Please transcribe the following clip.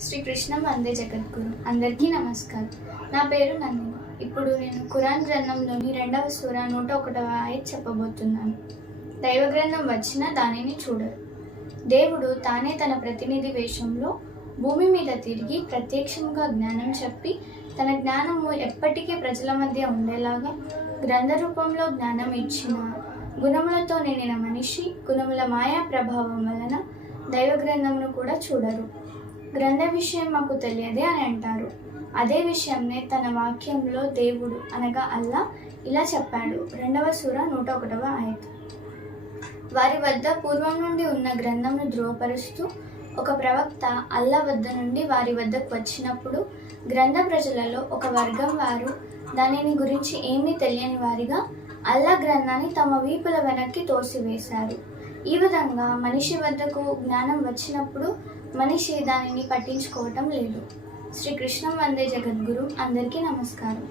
శ్రీ కృష్ణ వందే జగద్గురు. అందరికీ నమస్కారం. నా పేరు నందిని. ఇప్పుడు నేను ఖురాన్ గ్రంథంలోని రెండవ సూర నూట ఒకటవ ఆయత్ చెప్పబోతున్నాను. దైవ గ్రంథం వచ్చినా దానిని చూడరు. దేవుడు తానే తన ప్రతినిధి వేషంలో భూమి మీద తిరిగి ప్రత్యక్షంగా జ్ఞానం చెప్పి తన జ్ఞానము ఎప్పటికీ ప్రజల మధ్య ఉండేలాగా గ్రంథ రూపంలో జ్ఞానం ఇచ్చిన గుణములతో నిండిన మనిషి గుణముల మాయా ప్రభావం వలన దైవ గ్రంథమును కూడా చూడరు. గ్రంథ విషయం మాకు తెలియదే అని అంటారు. అదే విషయంనే తన వాక్యంలో దేవుడు అనగా అల్లా ఇలా చెప్పాడు. రెండవ సూర నూట ఒకటవ ఆయత్. వారి వద్ద పూర్వం నుండి ఉన్న గ్రంథంను ధృవపరుస్తూ ఒక ప్రవక్త అల్లా వద్ద నుండి వారి వద్దకు వచ్చినప్పుడు గ్రంథ ప్రజలలో ఒక వర్గం వారు దానిని గురించి ఏమీ తెలియని వారిగా అల్లా గ్రంథాన్ని తమ వీపుల వెనక్కి తోసివేశారు. ఈ విధంగా మనిషి వద్దకు జ్ఞానం వచ్చినప్పుడు మనిషి దానిని పట్టించుకోవటం లేదు. శ్రీకృష్ణం వందే జగద్గురు. అందరికీ నమస్కారం.